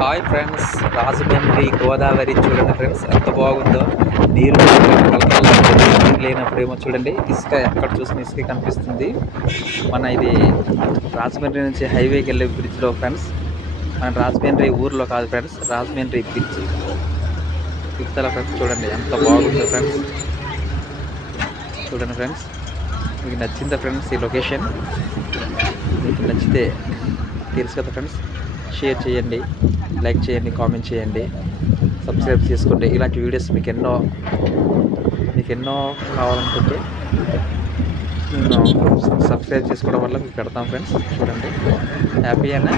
Hi friends, Rajahmundry Godavari చూడండి friends, ఎంత బాగుందో. నీరు కలకలాడుతుంది. నీరు లేనప్పుడేమో చూడండి, ఇసుక ఎక్కడ చూసిన ఇసుక కనిపిస్తుంది. ఇది రాజమండ్రి నుంచి హైవేకి వెళ్ళే బ్రిడ్జ్లో ఫ్రెండ్స్. మన రాజమండ్రి ఊర్లో కాదు ఫ్రెండ్స్, రాజమండ్రి బ్రిడ్జ్ ఇతల ఫ్రెండ్స్. చూడండి ఎంత బాగుందో ఫ్రెండ్స్. చూడండి ఫ్రెండ్స్, మీకు నచ్చిందా ఫ్రెండ్స్ ఈ లొకేషన్? మీకు నచ్చితే తెలుసు కదా ఫ్రెండ్స్, షేర్ చేయండి, లైక్ చేయండి, కామెంట్ చేయండి, సబ్స్క్రైబ్ చేసుకోండి. ఇలాంటి వీడియోస్ మీకు ఎన్నో కావాలనుకుంటే నేను సబ్స్క్రైబ్ చేసుకోవడం వల్ల మీకు పెడతాం ఫ్రెండ్స్. చూడండి, హ్యాపీ అన్న.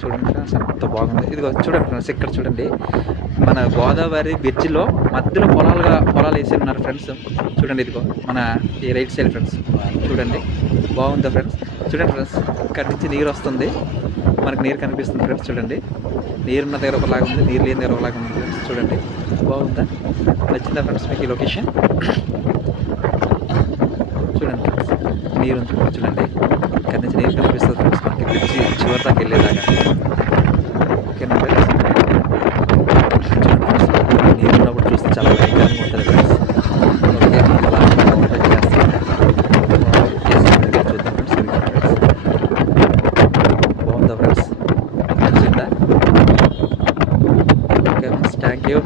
చూడండి ఫ్రెండ్స్, ఎంత బాగుంది. ఇదిగో చూడండి ఫ్రెండ్స్, ఇక్కడ చూడండి, మన గోదావరి బ్రిడ్జిలో మధ్యలో పొలాలు వేసి ఉన్నారు ఫ్రెండ్స్. చూడండి, ఇదిగో మన ఈ రైట్ సైడ్ ఫ్రెండ్స్. చూడండి, బాగుందా ఫ్రెండ్స్? చూడండి ఫ్రెండ్స్, ఇక్కడ నుంచి నీరు వస్తుంది, మనకు నీరు కనిపిస్తుంది ఫ్రెండ్స్. చూడండి, నీరున్న దగ్గర ఒకలాగా ఉంది, నీరు లేని దగ్గర ఒకలాగా ఉంది ఫ్రెండ్స్. చూడండి, బాగుందా? నచ్చిందా ఫ్రెండ్స్ మీకు ఈ లొకేషన్? చూడండి ఫ్రెండ్స్, నీరు ఉంది. చూడండి, ఇక్కడ నుంచి నీరు కనిపిస్తుంది ఫ్రెండ్స్, మనకి బ్రిడ్జి చివరి దాకా వెళ్ళేలాగా. ఓకేనా ఫ్రెండ్స్? చూడండి ఫ్రెండ్స్, నీరు ఉన్నప్పుడు చూస్తే చాలా భయంకరంగా ఉంటుంది ఫ్రెండ్స్. ఓకే, అలా ఓపెన్ చేస్తాను. చూద్దాం ఫ్రెండ్స్. బాగుందా ఫ్రెండ్స్? నచ్చిందా? Okay friends, thank you.